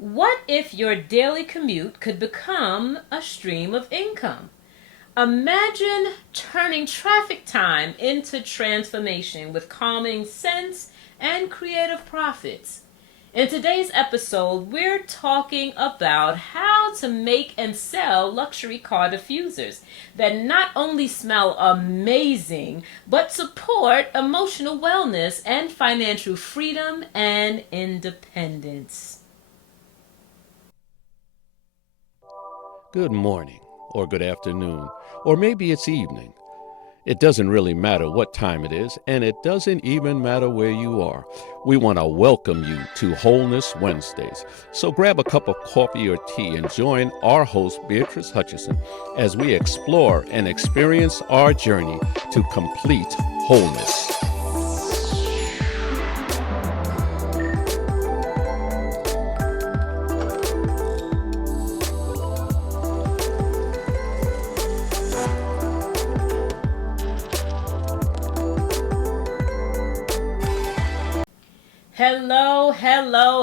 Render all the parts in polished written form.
What if your daily commute could become a stream of income? Imagine turning traffic time into transformation with calming scents and creative profits. In today's episode, we're talking about how to make and sell luxury car diffusers that not only smell amazing, but support emotional wellness and financial freedom and independence. Good morning, or good afternoon, or maybe it's evening. It doesn't really matter what time it is, and it doesn't even matter where you are. We want to welcome you to Wholeness Wednesdays. So grab a cup of coffee or tea and join our host, Beatrice Hutchison, as we explore and experience our journey to complete wholeness.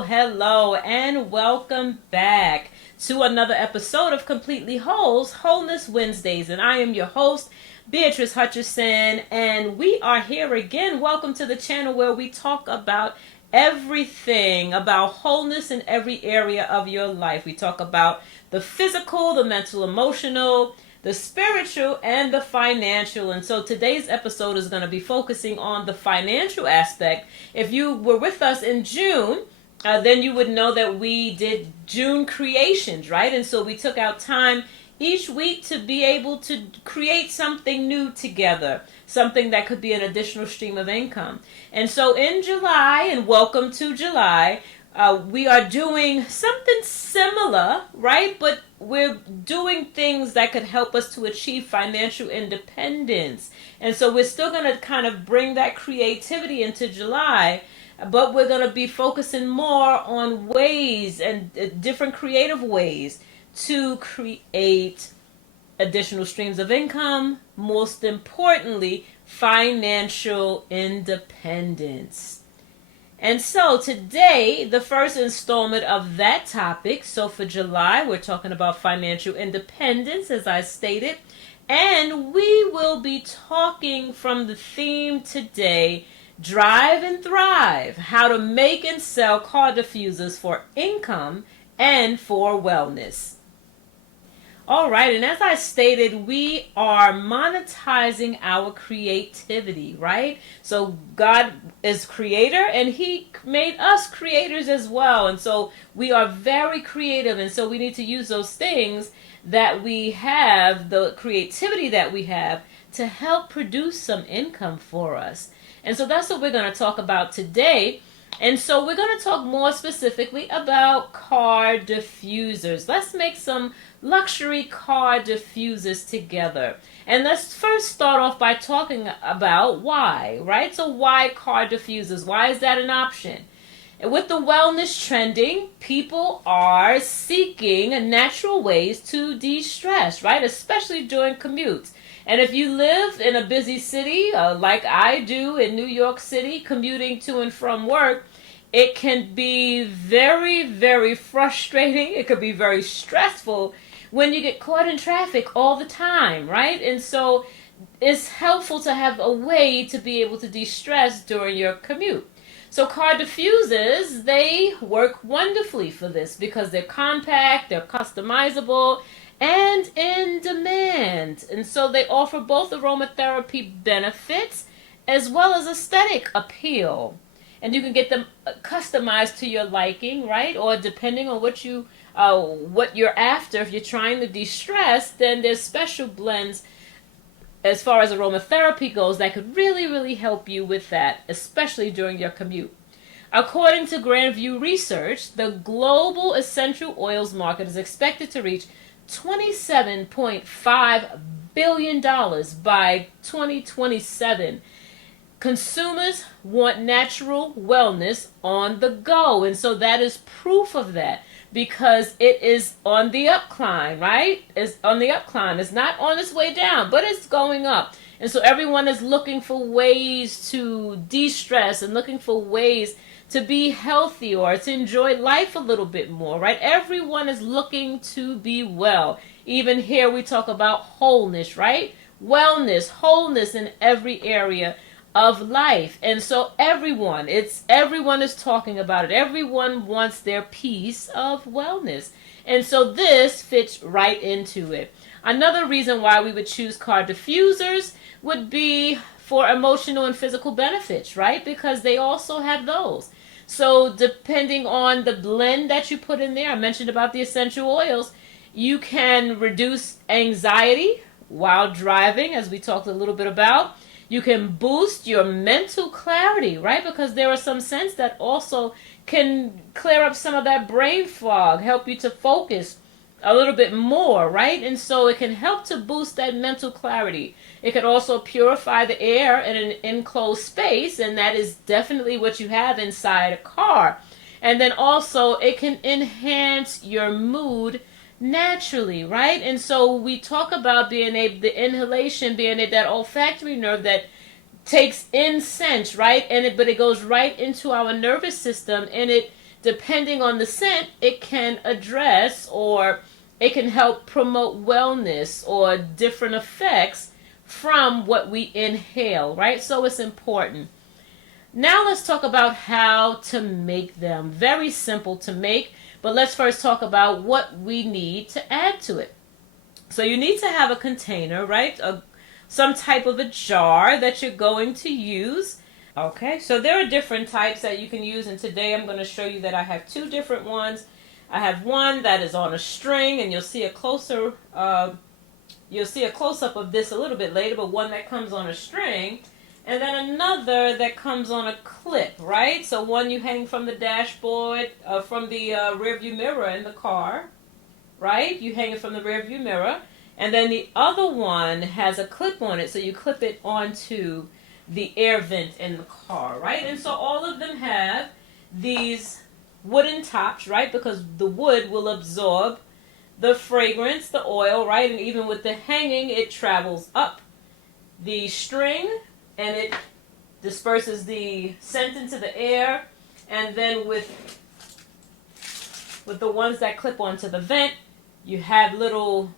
Hello, and welcome back to another episode of Completely Whole's Wholeness Wednesdays. And I am your host, Beatrice Hutchison, and we are here again. Welcome to the channel where we talk about everything about wholeness in every area of your life. We talk about the physical, the mental, emotional, the spiritual, and the financial. And so today's episode is going to be focusing on the financial aspect. If you were with us in June, then you would know that we did June creations, right? And so we took out time each week to be able to create something new together, something that could be an additional stream of income. And so in July, and welcome to July, we are doing something similar, right? But we're doing things that could help us to achieve financial independence. And so we're still going to kind of bring that creativity into July, but we're going to be focusing more on ways and different creative ways to create additional streams of income. Most importantly, financial independence. And so today, the first installment of that topic. So for July, we're talking about financial independence, as I stated. And we will be talking from the theme today, Drive and Thrive, how to make and sell car diffusers for income and for wellness. All right, and as I stated, we are monetizing our creativity, right? So God is creator and he made us creators as well. And so we are very creative, and so we need to use those things that we have, the creativity that we have, to help produce some income for us. And so that's what we're going to talk about today. And so we're going to talk more specifically about car diffusers. Let's make some luxury car diffusers together. And let's first start off by talking about why, right? So why car diffusers? Why is that an option? And with the wellness trending, people are seeking natural ways to de-stress, right? Especially during commutes. And if you live in a busy city, like I do in New York City, commuting to and from work, it can be very, very frustrating. It could be very stressful when you get caught in traffic all the time, right? And so it's helpful to have a way to be able to de-stress during your commute. So car diffusers, they work wonderfully for this because they're compact, they're customizable, and in demand. And so they offer both aromatherapy benefits as well as aesthetic appeal. And you can get them customized to your liking, right? Or depending on what you're after. If you're trying to de-stress, then there's special blends as far as aromatherapy goes that could really, really help you with that, especially during your commute. According to Grandview Research, the global essential oils market is expected to reach $27.5 billion by 2027. Consumers want natural wellness on the go. And so that is proof of that because it is on the upcline, right? It's on the upcline. It's not on its way down, but it's going up. And so everyone is looking for ways to de-stress and looking for ways to be healthy or to enjoy life a little bit more, right? Everyone is looking to be well. Even here we talk about wholeness, right? Wellness, wholeness in every area of life. And so everyone is talking about it. Everyone wants their piece of wellness. And so this fits right into it. Another reason why we would choose car diffusers would be for emotional and physical benefits, right? Because they also have those. So depending on the blend that you put in there, I mentioned about the essential oils, you can reduce anxiety while driving, as we talked a little bit about. You can boost your mental clarity, right? Because there are some scents that also can clear up some of that brain fog, help you to focus a little bit more, right? And so it can help to boost that mental clarity. It can also purify the air in an enclosed space, and that is definitely what you have inside a car. And then also it can enhance your mood naturally, right? And so we talk about being able, the inhalation being that olfactory nerve that takes in scent, right? But it goes right into our nervous system, and it, depending on the scent, it can address or it can help promote wellness or different effects from what we inhale, right? So it's important. Now let's talk about how to make them. Very simple to make, but let's first talk about what we need to add to it. So you need to have a container, right? Some type of a jar that you're going to use. Okay, so there are different types that you can use, and today I'm going to show you that I have two different ones. I have one that is on a string, and you'll see a close up of this a little bit later, but one that comes on a string, and then another that comes on a clip, right? So one you hang from the dashboard, from the rear view mirror in the car, right? You hang it from the rear view mirror, and then the other one has a clip on it, so you clip it onto the air vent in the car, right? And so all of them have these wooden tops, right? Because the wood will absorb the fragrance, the oil, right? And even with the hanging, it travels up the string and it disperses the scent into the air. And then with the ones that clip onto the vent, you have little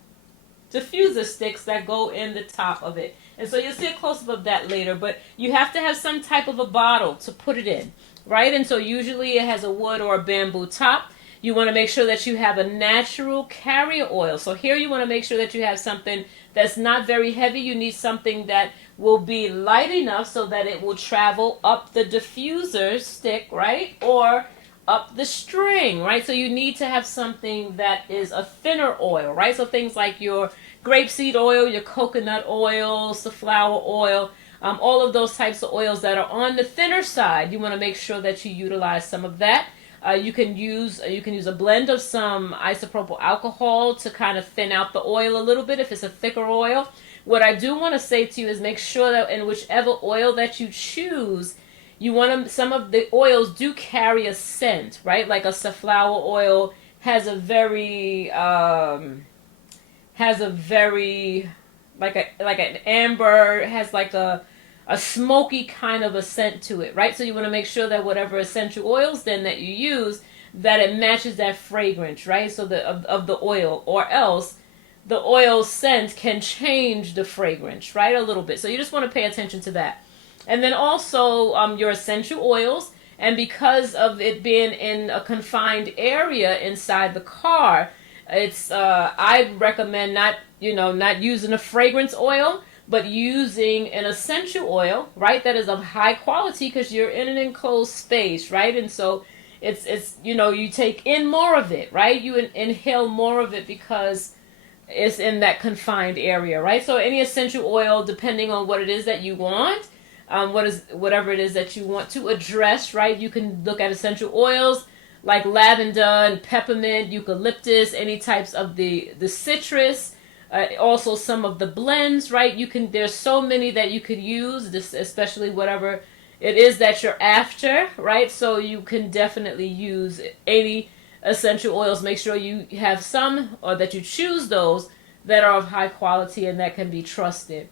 diffuser sticks that go in the top of it. And so you'll see a close-up of that later, but you have to have some type of a bottle to put it in, right? And so usually it has a wood or a bamboo top. You want to make sure that you have a natural carrier oil. So here you want to make sure that you have something that's not very heavy. You need something that will be light enough so that it will travel up the diffuser stick, right? Or up the string, right? So you need to have something that is a thinner oil, right? So things like your grapeseed oil, your coconut oil, safflower oil, all of those types of oils that are on the thinner side, you want to make sure that you utilize some of that. You can use a blend of some isopropyl alcohol to kind of thin out the oil a little bit if it's a thicker oil. What I do want to say to you is make sure that in whichever oil that you choose, you want to, some of the oils do carry a scent, right? Like a safflower oil has a very like an amber, has like a smoky kind of a scent to it, right? So you want to make sure that whatever essential oils then that you use, that it matches that fragrance, right? So of the oil, or else the oil scent can change the fragrance, right? A little bit. So you just want to pay attention to that. And then also your essential oils, and because of it being in a confined area inside the car, it's I recommend not using a fragrance oil, but using an essential oil, right, that is of high quality because you're in an enclosed space, right? And so it's you take in more of it, right? You inhale more of it because it's in that confined area, right? So any essential oil, depending on what it is that you want, whatever it is that you want to address, right? You can look at essential oils like lavender and peppermint, eucalyptus, any types of the citrus. Also some of the blends, right? There's so many that you could use, this, especially whatever it is that you're after, right? So you can definitely use any essential oils. Make sure you have some, or that you choose those that are of high quality and that can be trusted.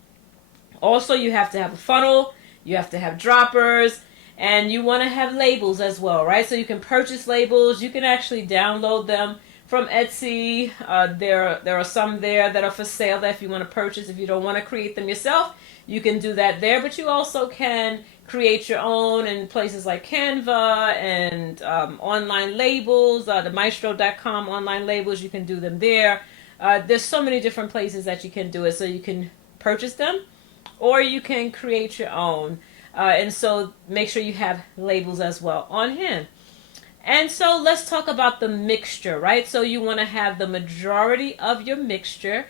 Also, you have to have a funnel, you have to have droppers, And you want to have labels as well, right? So you can purchase labels. You can actually download them from Etsy. There are some there that are for sale that if you want to purchase, if you don't want to create them yourself, you can do that there. But you also can create your own in places like Canva and online labels, the maestro.com online labels. You can do them there. There's so many different places that you can do it. So you can purchase them or you can create your own. And so make sure you have labels as well on hand. And so let's talk about the mixture, right? So you want to have the majority of your mixture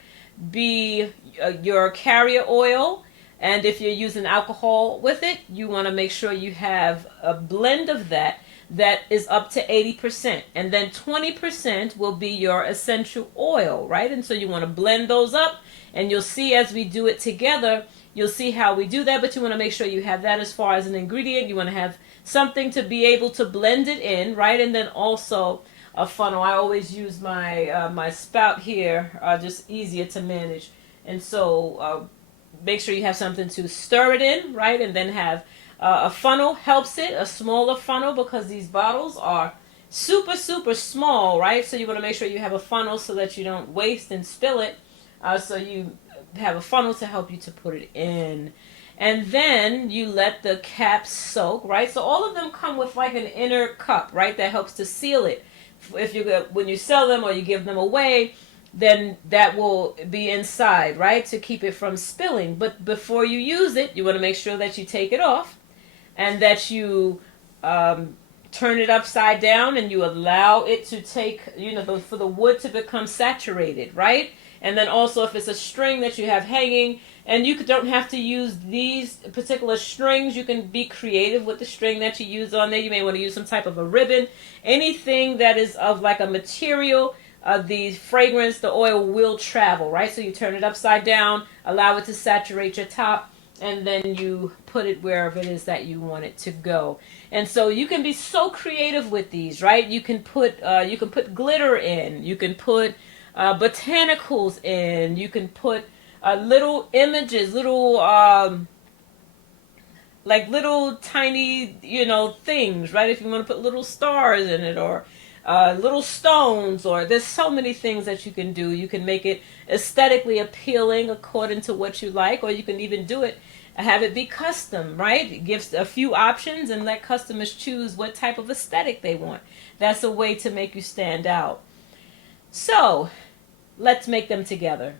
be your carrier oil. And if you're using alcohol with it, you want to make sure you have a blend of that that is up to 80%. And then 20% will be your essential oil, right? And so you want to blend those up. And you'll see as we do it together, you'll see how we do that. But you want to make sure you have that as far as an ingredient. You want to have something to be able to blend it in, right? And then also a funnel. I always use my spout here, just easier to manage. And so make sure you have something to stir it in, right? And then have a funnel helps it, a smaller funnel, because these bottles are super, super small, right? So you want to make sure you have a funnel so that you don't waste and spill it. So you have a funnel to help you to put it in. And then you let the caps soak, right? So all of them come with like an inner cup, right? That helps to seal it. If you when you sell them or you give them away, then that will be inside, right? To keep it from spilling. But before you use it, you want to make sure that you take it off and that you turn it upside down and you allow it to take, for the wood to become saturated, right? And then also if it's a string that you have hanging, and you don't have to use these particular strings, you can be creative with the string that you use on there. You may want to use some type of a ribbon. Anything that is of like a material, the fragrance, the oil will travel, right? So you turn it upside down, allow it to saturate your top, and then you put it wherever it is that you want it to go. And so you can be so creative with these, right? You can put glitter in, you can put botanicals in, you can put little images, little like little tiny, things, right? If you want to put little stars in it, or little stones, or there's so many things that you can do. You can make it aesthetically appealing according to what you like, or you can even do it, have it be custom, right? It gives a few options and let customers choose what type of aesthetic they want. That's a way to make you stand out. So let's make them together.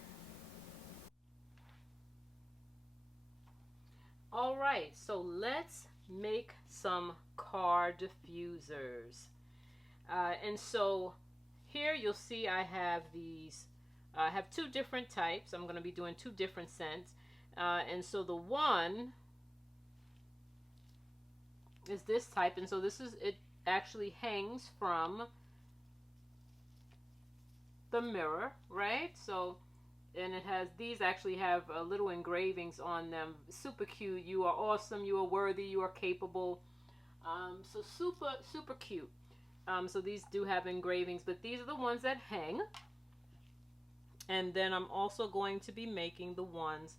All right, so let's make some car diffusers. And so here you'll see I have these, I have two different types. I'm going to be doing two different scents. And so the one is this type. And so it actually hangs from the mirror, right? So, and it has, these actually have little engravings on them. Super cute. You are awesome. You are worthy. You are capable. So super, super cute. So these do have engravings, but these are the ones that hang. And then I'm also going to be making the ones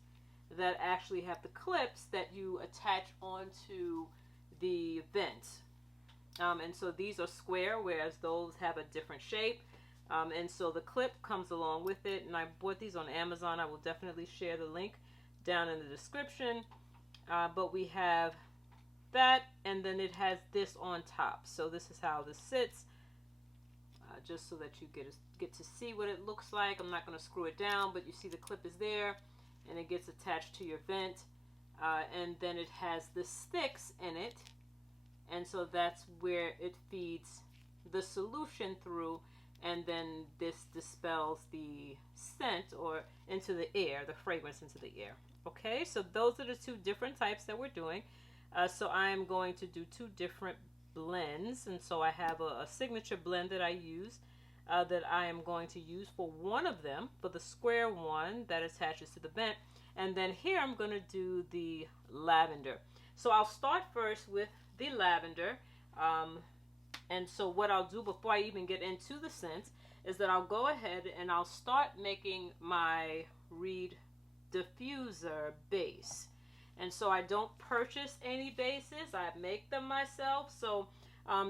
that actually have the clips that you attach onto the vent. And so these are square, whereas those have a different shape. And so the clip comes along with it. And I bought these on Amazon. I will definitely share the link down in the description. But we have that, and then it has this on top. So this is how this sits, just so that you get to see what it looks like. I'm not going to screw it down, but you see the clip is there, and it gets attached to your vent, and then it has the sticks in it, and so that's where it feeds the solution through, and then this dispels the scent or into the air, the fragrance into the air. Okay, so those are the two different types that we're doing. So I am going to do two different blends, and so I have a signature blend that I use, that I am going to use for one of them, for the square one that attaches to the vent, and then here I'm going to do the lavender. So I'll start first with the lavender, and so what I'll do before I even get into the scents is that I'll go ahead and I'll start making my reed diffuser base. And so I don't purchase any bases. I make them myself. So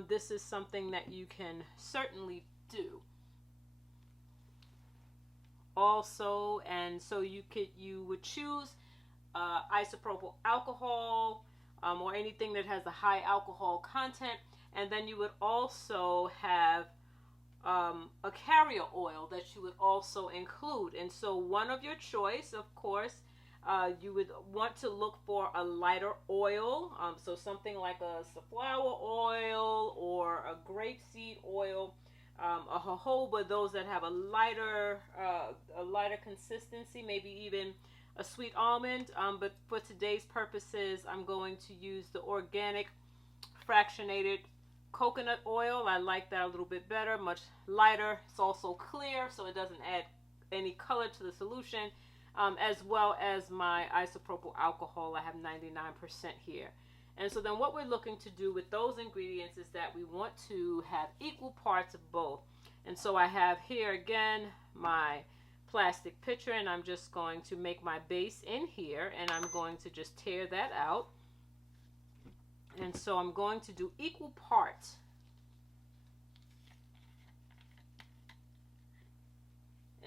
this is something that you can certainly do. Also, and so you would choose isopropyl alcohol or anything that has a high alcohol content, and then you would also have a carrier oil that you would also include. And so one of your choice, of course, you would want to look for a lighter oil, so something like a safflower oil or a grapeseed oil, a jojoba, those that have a lighter consistency, maybe even a sweet almond. But for today's purposes, I'm going to use the organic fractionated coconut oil. I like that a little bit better, much lighter. It's also clear, so it doesn't add any color to the solution, as well as my isopropyl alcohol. I have 99% here. And so then what we're looking to do with those ingredients is that we want to have equal parts of both. And so I have here again my plastic pitcher, and I'm just going to make my base in here, and I'm going to just tear that out. And so I'm going to do equal parts.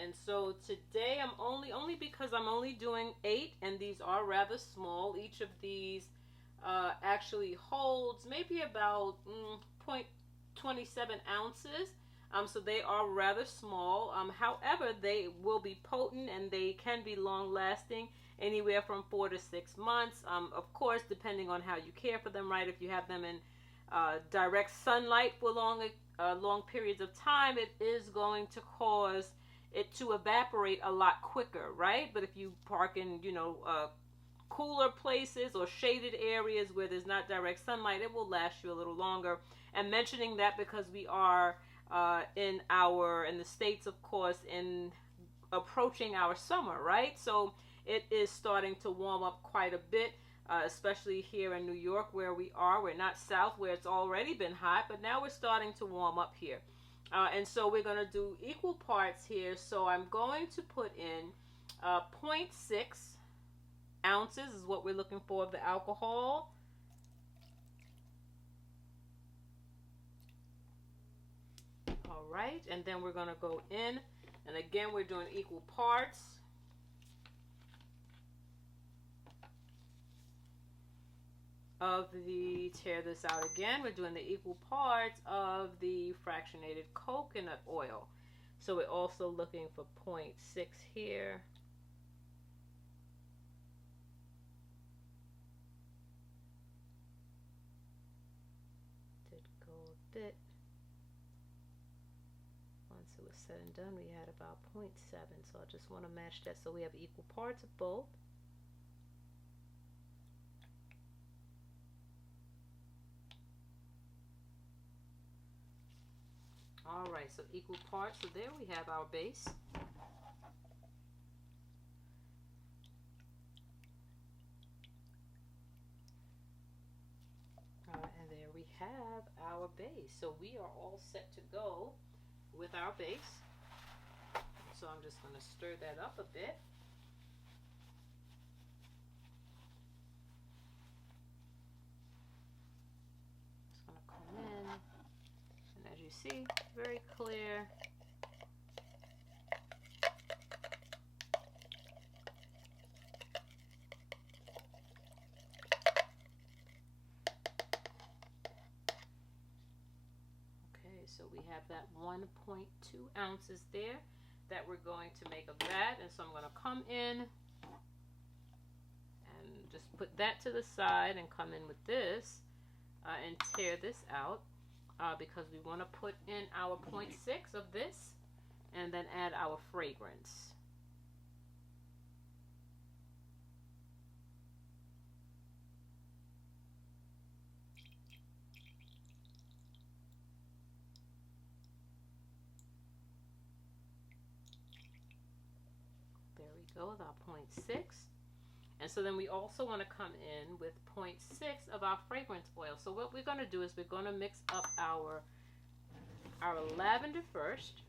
And so today I'm only because I'm only doing 8, and these are rather small. Each of these actually holds maybe about 0.27 ounces. So they are rather small. However, they will be potent and they can be long lasting, anywhere from 4 to 6 months. Of course, depending on how you care for them, right? If you have them in direct sunlight for long periods of time, it is going to cause it to evaporate a lot quicker, right? But if you park in, cooler places or shaded areas where there's not direct sunlight, it will last you a little longer. And mentioning that because we are in the States, of course, in approaching our summer, right? So it is starting to warm up quite a bit, especially here in New York where we are. We're not south where it's already been hot, but now we're starting to warm up here. And so we're going to do equal parts here. So I'm going to put in 0.6 ounces is what we're looking for of the alcohol. All right, and then we're going to go in, and again we're doing equal parts. Tear this out again, we're doing the equal parts of the fractionated coconut oil. So we're also looking for 0.6 here. Did go a bit. Once it was said and done, we had about 0.7, so I just want to match that so we have equal parts of both. All right, so equal parts. So there we have our base. And there we have our base. So we are all set to go with our base. So I'm just going to stir that up a bit. Just going to come in. And as you see, very clear. Okay, so we have that 1.2 ounces there that we're going to make of that. And so I'm going to come in and just put that to the side and come in with this and tear this out. Because we want to put in our 0.6 of this and then add our fragrance. There we go with our 0.6. And so then we also want to come in with 0.6 of our fragrance oil. So what we're going to do is we're going to mix up our lavender first.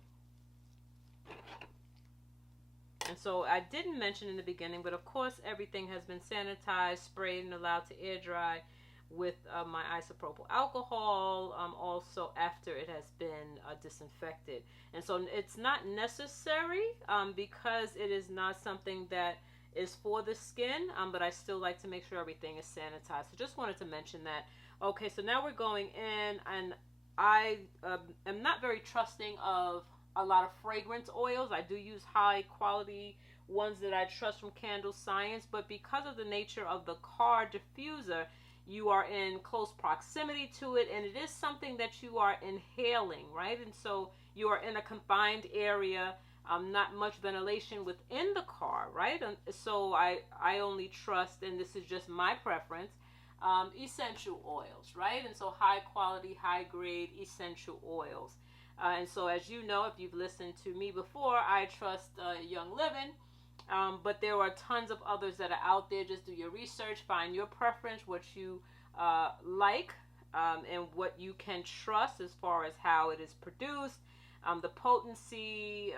And so I didn't mention in the beginning, but of course everything has been sanitized, sprayed, and allowed to air dry with my isopropyl alcohol, also after it has been disinfected. And so it's not necessary because it is not something that is for the skin, but I still like to make sure everything is sanitized. So just wanted to mention that. Okay, so now we're going in, and I am not very trusting of a lot of fragrance oils. I do use high quality ones that I trust from Candle Science, but because of the nature of the car diffuser, you are in close proximity to it, and it is something that you are inhaling, right? And so you are in a confined area, not much ventilation within the car, right? And so I only trust, and this is just my preference, essential oils, right? And so high quality, high grade essential oils. And so, as you know, if you've listened to me before, I trust Young Living. But there are tons of others that are out there. Just do your research, find your preference, what you like, and what you can trust as far as how it is produced, the potency,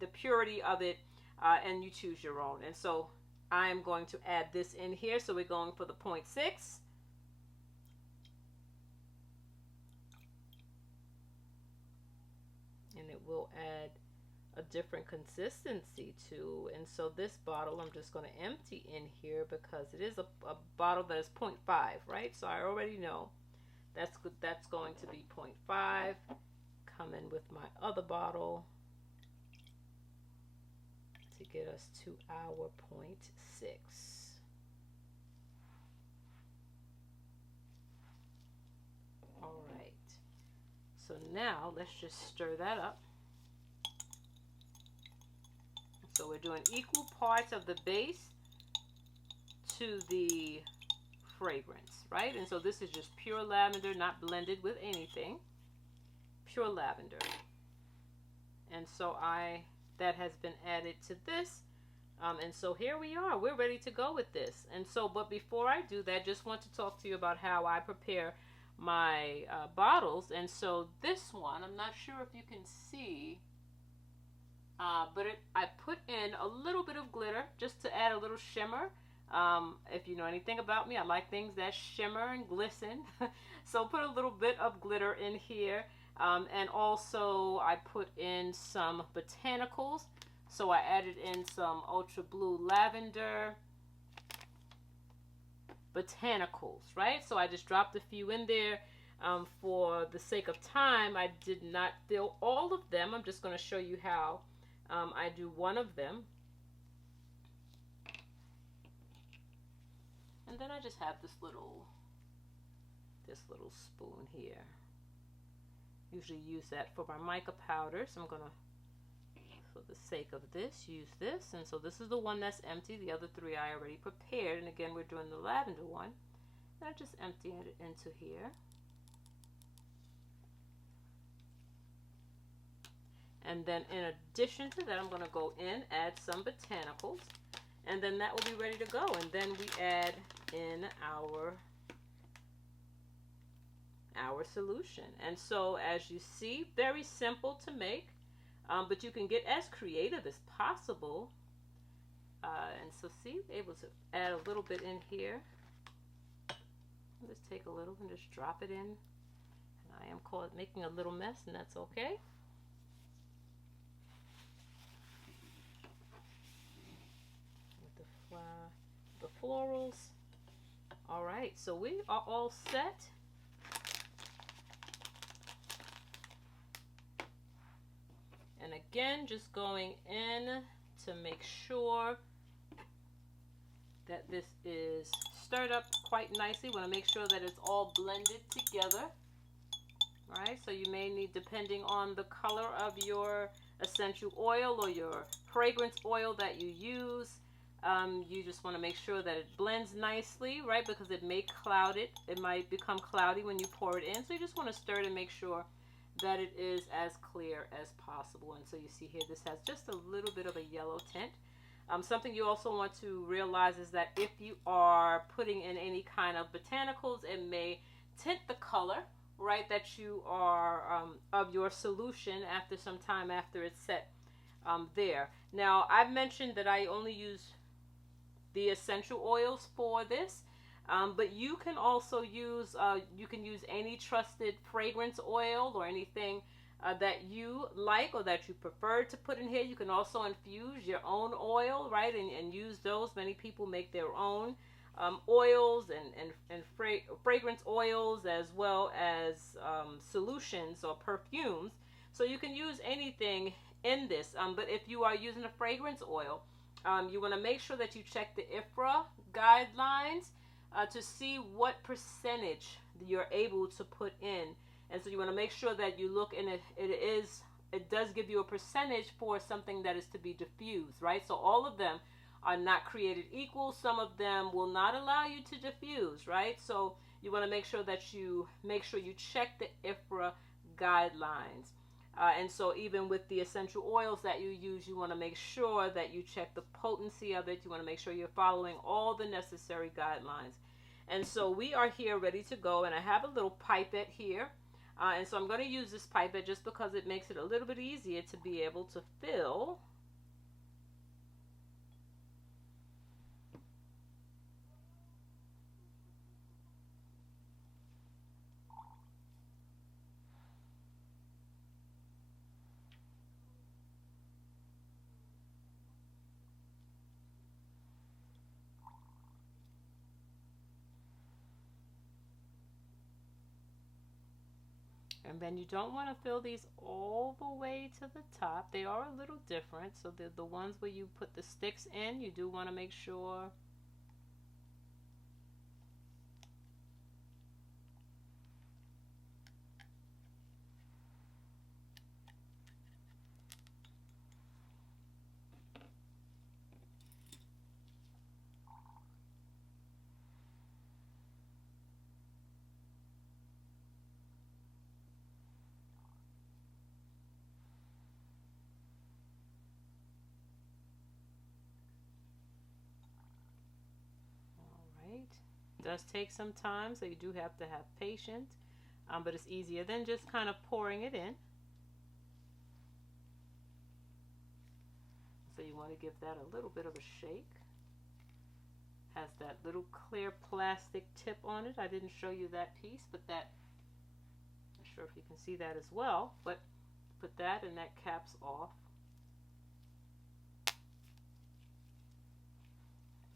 the purity of it, and you choose your own. And so I'm going to add this in here. So we're going for the 0.6. And it will add a different consistency too. And so this bottle I'm just going to empty in here because it is a bottle that is 0.5, right? So I already know that's good. That's going to be 0.5. Come in with my other bottle to get us to our 0.6. All right. So now let's just stir that up. So we're doing equal parts of the base to the fragrance, right? And so this is just pure lavender, not blended with anything. Pure lavender. And so that has been added to this. And so here we are. We're ready to go with this. And so, but before I do that, just want to talk to you about how I prepare my bottles. And so this one, I'm not sure if you can see, but I put in a little bit of glitter just to add a little shimmer. If you know anything about me, I like things that shimmer and glisten. So put a little bit of glitter in here. And also I put in some botanicals. So I added in some ultra blue lavender botanicals, right? So I just dropped a few in there. For the sake of time, I did not fill all of them. I'm just going to show you how I do one of them. And then I just have this little spoon here. Usually use that for my mica powder. So I'm going to, for the sake of this, use this. And so this is the one that's empty. The other three I already prepared. And again, we're doing the lavender one. And I just empty it into here. And then in addition to that, I'm going to go in, add some botanicals. And then that will be ready to go. And then we add in our solution. And so as you see, very simple to make. But you can get as creative as possible. And so see, able to add a little bit in here. Just take a little and just drop it in. And I am making a little mess, and that's okay. With the florals. All right, so we are all set. And again, just going in to make sure that this is stirred up quite nicely. Want to make sure that it's all blended together. All right, so you may need, depending on the color of your essential oil or your fragrance oil that you use, you just want to make sure that it blends nicely, right? Because it may cloud it. It might become cloudy when you pour it in. So you just want to stir it and make sure that it is as clear as possible. And so you see here, this has just a little bit of a yellow tint. Something you also want to realize is that if you are putting in any kind of botanicals, it may tint the color, right, that you are of your solution after some time after it's set there. Now, I've mentioned that I only use the essential oils for this. But you can also use any trusted fragrance oil or anything that you like or that you prefer to put in here. You can also infuse your own oil, right, and use those. Many people make their own oils and fragrance oils, as well as solutions or perfumes. So you can use anything in this. But if you are using a fragrance oil, you want to make sure that you check the IFRA guidelines to see what percentage you're able to put in. And so you want to make sure that you look, and it does give you a percentage for something that is to be diffused, right? So all of them are not created equal. Some of them will not allow you to diffuse, right? So you want to make sure that you check the IFRA guidelines. And so even with the essential oils that you use, you want to make sure that you check the potency of it. You want to make sure you're following all the necessary guidelines. And so we are here ready to go. And I have a little pipette here. And so I'm going to use this pipette just because it makes it a little bit easier to be able to fill. And then you don't want to fill these all the way to the top. They are a little different. So the ones where you put the sticks in, you do want to make sure it does take some time, so you do have to have patience, but it's easier than just kind of pouring it in. So you want to give that a little bit of a shake. Has that little clear plastic tip on it. I didn't show you that piece, but that, I'm not sure if you can see that as well, but put that and that caps off.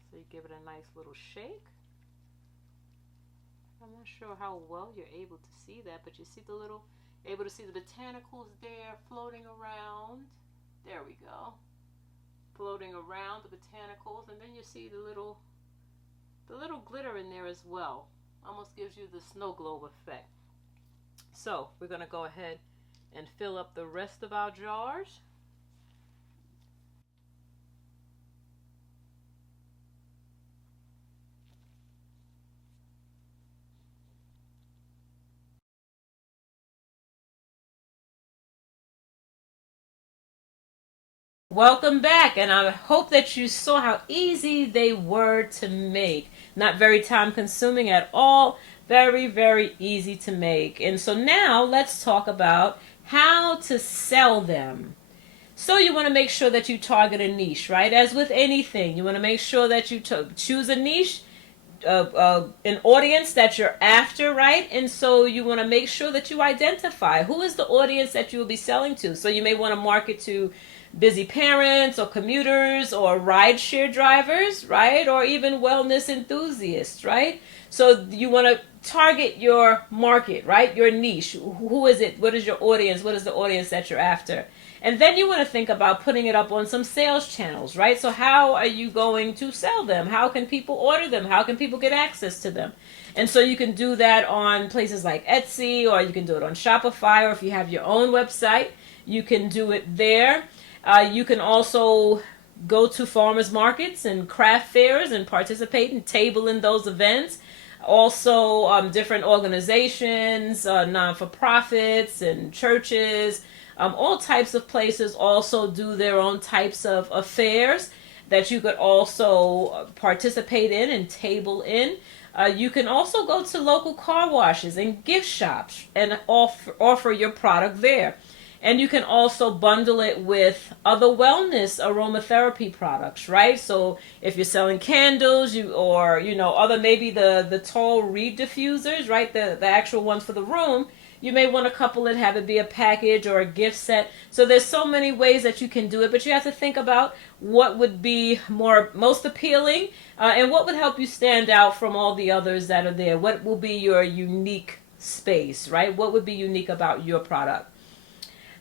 So you give it a nice little shake. I'm not sure how well you're able to see that, but you see able to see the botanicals there floating around. There we go. Floating around the botanicals, and then you see the little glitter in there as well. Almost gives you the snow globe effect. So we're going to go ahead and fill up the rest of our jars. Welcome back, and I hope that you saw how easy they were to make. Not very time consuming at all. Very, very easy to make. And so now let's talk about how to sell them. So you want to make sure that you target a niche, right? As with anything, you want to make sure that you choose a niche, an audience that you're after, right? And so you want to make sure that you identify who is the audience that you will be selling to. So you may want to market to busy parents or commuters or rideshare drivers, right? Or even wellness enthusiasts, right? So you want to target your market, right? Your niche. Who is it? What is your audience? What is the audience that you're after? And then you want to think about putting it up on some sales channels, right? So how are you going to sell them? How can people order them? How can people get access to them? And so you can do that on places like Etsy, or you can do it on Shopify, or if you have your own website, you can do it there. You can also go to farmers markets and craft fairs and participate and table in those events. Also, different organizations, non-for-profits and churches, all types of places also do their own types of affairs that you could also participate in and table in. You can also go to local car washes and gift shops and offer your product there. And you can also bundle it with other wellness aromatherapy products, right? So if you're selling candles, or other, maybe the tall reed diffusers, right? The actual ones for the room, you may want to couple it, have it be a package or a gift set. So there's so many ways that you can do it, but you have to think about what would be most appealing, and what would help you stand out from all the others that are there. What will be your unique space, right? What would be unique about your product?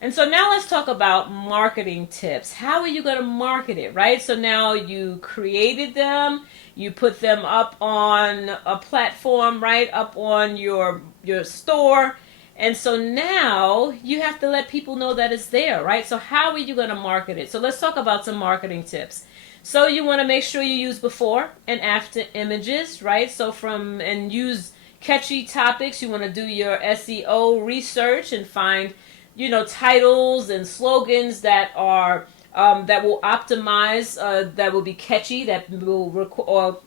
And so now let's talk about marketing tips. How are you going to market it, right? So now you created them, you put them up on a platform, right? Up on your store. And so now you have to let people know that it's there, right? So how are you going to market it? So let's talk about some marketing tips. So you want to make sure you use before and after images, right? And use catchy topics. You want to do your SEO research and find titles and slogans that are that will optimize, that will be catchy, that will or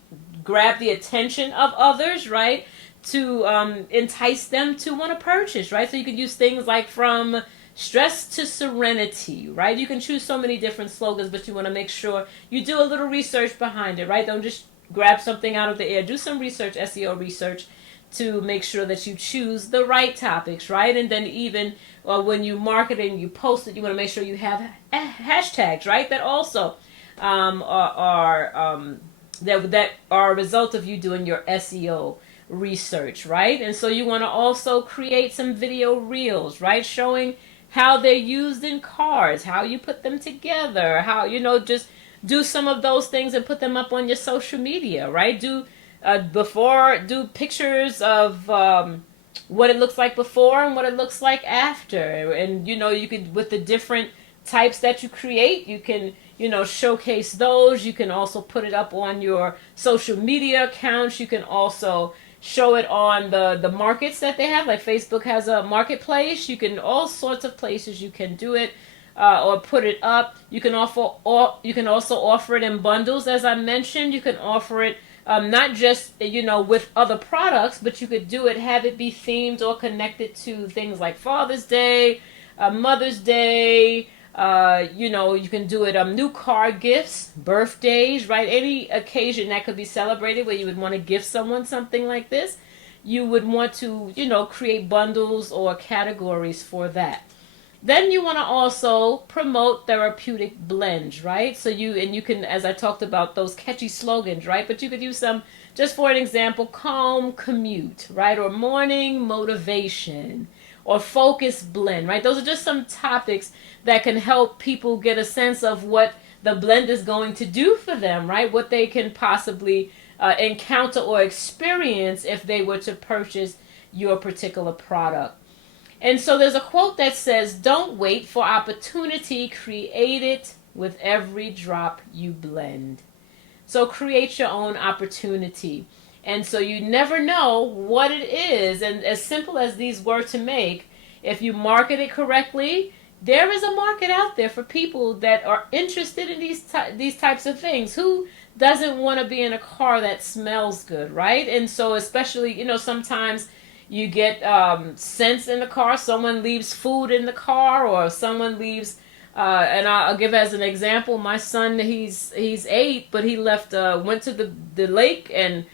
grab the attention of others, right? To entice them to want to purchase, right? So you can use things like from stress to serenity, right? You can choose so many different slogans, but you want to make sure you do a little research behind it, right? Don't just grab something out of the air. Do some research, SEO research, to make sure that you choose the right topics, right? And then even when you market and you post it, you want to make sure you have hashtags, right? That also that are a result of you doing your SEO research, right? And so you want to also create some video reels, right? Showing how they're used in cars, how you put them together, how, just do some of those things and put them up on your social media, right? Do pictures of what it looks like before and what it looks like after. And, you could, with the different types that you create, you can, showcase those. You can also put it up on your social media accounts. You can also show it on the markets that they have, like Facebook has a marketplace. You can, all sorts of places you can do it, or put it up. You can also offer it in bundles, as I mentioned. You can offer it not just with other products, but you could do it, have it be themed or connected to things like Father's Day, Mother's Day. You can do it new car gifts, birthdays, right? Any occasion that could be celebrated where you would want to gift someone something like this, you would want to create bundles or categories for that. Then you want to also promote therapeutic blends, right? So you can, as I talked about, those catchy slogans, right? But you could use some, just for an example, calm commute, right? Or morning motivation, or focus blend, right? Those are just some topics that can help people get a sense of what the blend is going to do for them, right? What they can possibly encounter or experience if they were to purchase your particular product. And so there's a quote that says, "Don't wait for opportunity, create it with every drop you blend." So create your own opportunity. And so you never know what it is. And as simple as these were to make, if you market it correctly, there is a market out there for people that are interested in these types of things. Who doesn't want to be in a car that smells good, right? And so especially, sometimes you get scents in the car. Someone leaves food in the car, or someone leaves. And I'll give as an example. My son, he's 8, but he went to the lake and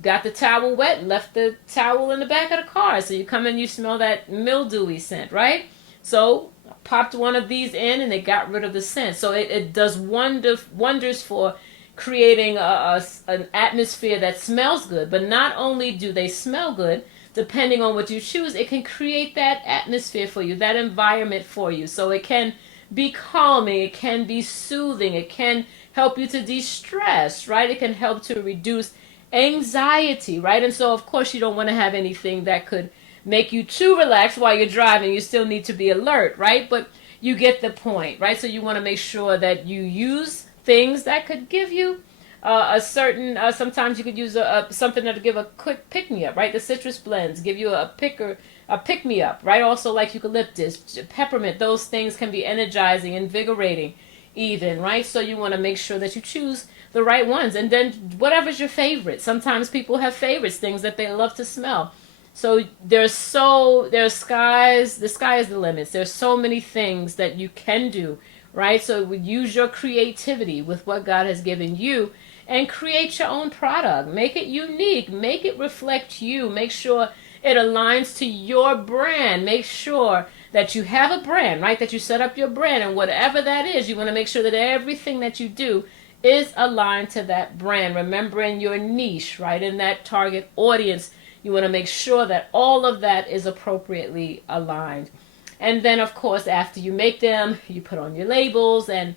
got the towel wet and left the towel in the back of the car. So you come in, you smell that mildewy scent, right? So I popped one of these in and it got rid of the scent. So it does wonders for creating an atmosphere that smells good. But not only do they smell good, depending on what you choose, it can create that atmosphere for you, that environment for you. So it can be calming, it can be soothing, it can help you to de-stress, right? It can help to reduce anxiety, right? And so, of course, you don't want to have anything that could make you too relaxed while you're driving. You still need to be alert, right? But you get the point, right? So you want to make sure that you use things that could give you a certain, sometimes you could use something that'll give a quick pick-me-up, right? The citrus blends give you a pick-me-up, right? Also like eucalyptus, peppermint, those things can be energizing, invigorating even, right? So you want to make sure that you choose the right ones. And then whatever's your favorite. Sometimes people have favorites, things that they love to smell. So the sky is the limits. There's so many things that you can do, right? So use your creativity with what God has given you and create your own product. Make it unique. Make it reflect you. Make sure it aligns to your brand. Make sure that you have a brand, right? That you set up your brand, and whatever that is, you want to make sure that everything that you do is aligned to that brand. Remembering your niche, right? In that target audience, you want to make sure that all of that is appropriately aligned. And then, of course, after you make them, you put on your labels and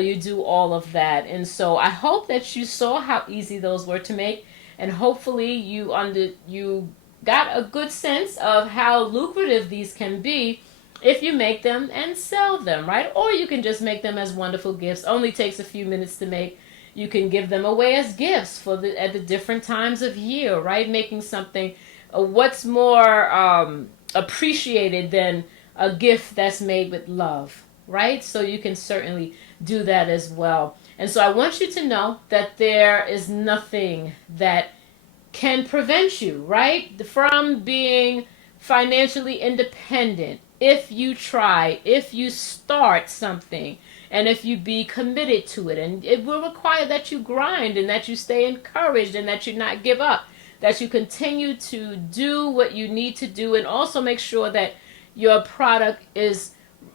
you do all of that. And so I hope that you saw how easy those were to make, and hopefully you got a good sense of how lucrative these can be if you make them and sell them, right? Or you can just make them as wonderful gifts. Only takes a few minutes to make. You can give them away as gifts at the different times of year, right? Making something, what's more appreciated than a gift that's made with love, right? So you can certainly do that as well. And so I want you to know that there is nothing that can prevent you, right, from being financially independent if you try, if you start something, and if you be committed to it. And it will require that you grind and that you stay encouraged and that you not give up, that you continue to do what you need to do, and also make sure that your product is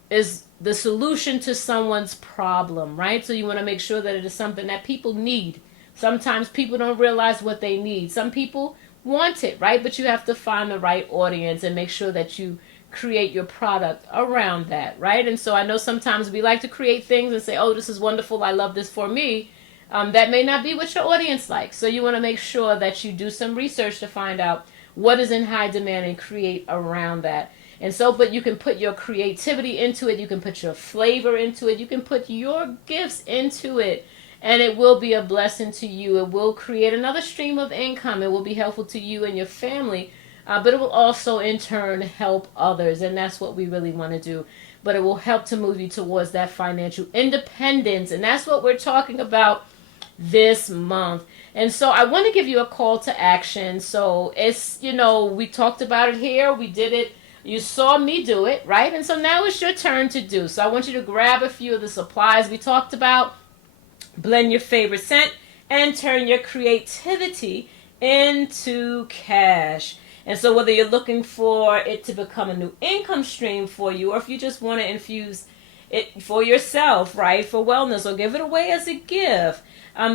the solution to someone's problem, right? So you want to make sure that it is something that people need. Sometimes people don't realize what they need. Some people want it, right? But you have to find the right audience and make sure that you create your product around that, right? And so I know sometimes we like to create things and say, oh, this is wonderful, I love this for me. That may not be what your audience likes. So you want to make sure that you do some research to find out what is in high demand and create around that. And so, but you can put your creativity into it. You can put your flavor into it. You can put your gifts into it. And it will be a blessing to you. It will create another stream of income. It will be helpful to you and your family. But it will also, in turn, help others. And that's what we really want to do. But it will help to move you towards that financial independence. And that's what we're talking about this month. And so I want to give you a call to action. So it's, we talked about it here. We did it. You saw me do it, right? And so now it's your turn to do. So I want you to grab a few of the supplies we talked about, blend your favorite scent, and turn your creativity into cash. And so whether you're looking for it to become a new income stream for you, or if you just want to infuse it for yourself, right, for wellness, or give it away as a gift,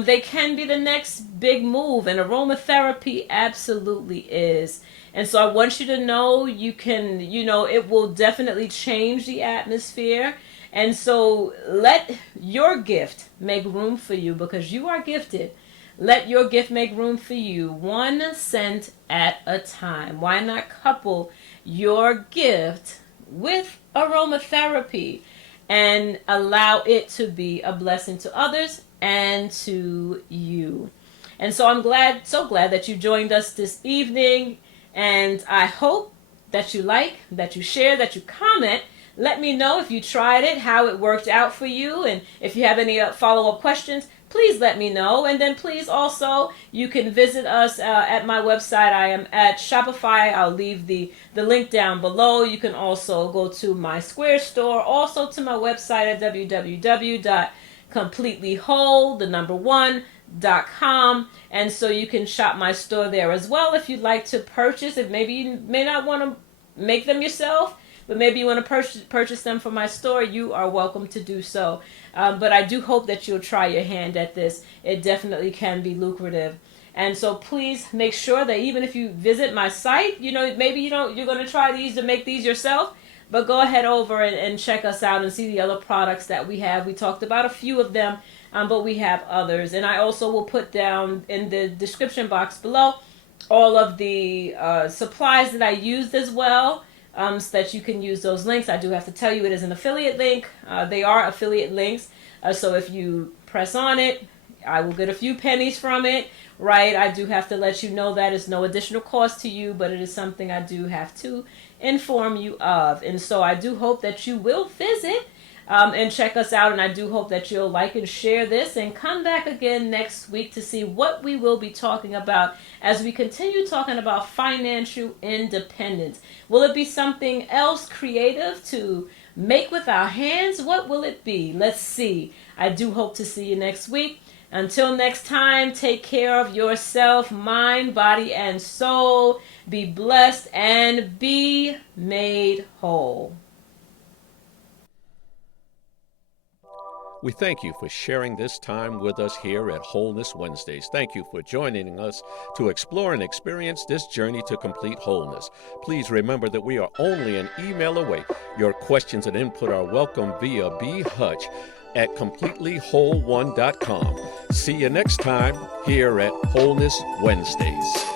they can be the next big move. And aromatherapy absolutely is. And so I want you to know you can, it will definitely change the atmosphere. And so let your gift make room for you, because you are gifted. Let your gift make room for you, 1 cent at a time. Why not couple your gift with aromatherapy and allow it to be a blessing to others and to you? And so I'm so glad that you joined us this evening. And I hope that you like, that you share, that you comment. Let me know if you tried it, how it worked out for you. And if you have any follow-up questions, please let me know. And then please also, you can visit us at my website. I am at Shopify. I'll leave the link down below. You can also go to my Square store, also to my website at www.completelyWhole.com. And so you can shop my store there as well if you'd like to purchase. If maybe you may not want to make them yourself, but maybe you want to purchase them from my store, you are welcome to do so. But I do hope that you'll try your hand at this. It definitely can be lucrative. And so please make sure that even if you visit my site, maybe you're going to try to make these yourself, but go ahead over and check us out and see the other products that we have. We talked about a few of them, but we have others. And I also will put down in the description box below all of the supplies that I used as well, so that you can use those links. I do have to tell you it is an affiliate link. They are affiliate links. So if you press on it, I will get a few pennies from it, right? I do have to let you know that it's no additional cost to you, but it is something I do have to inform you of. And so I do hope that you will visit and check us out. And I do hope that you'll like and share this and come back again next week to see what we will be talking about as we continue talking about financial independence. Will it be something else creative to make with our hands? What will it be? Let's see. I do hope to see you next week. Until next time, take care of yourself, mind, body, and soul. Be blessed and be made whole. We thank you for sharing this time with us here at Wholeness Wednesdays. Thank you for joining us to explore and experience this journey to complete wholeness. Please remember that we are only an email away. Your questions and input are welcome via bhutch@completelywhole1.com. See you next time here at Wholeness Wednesdays.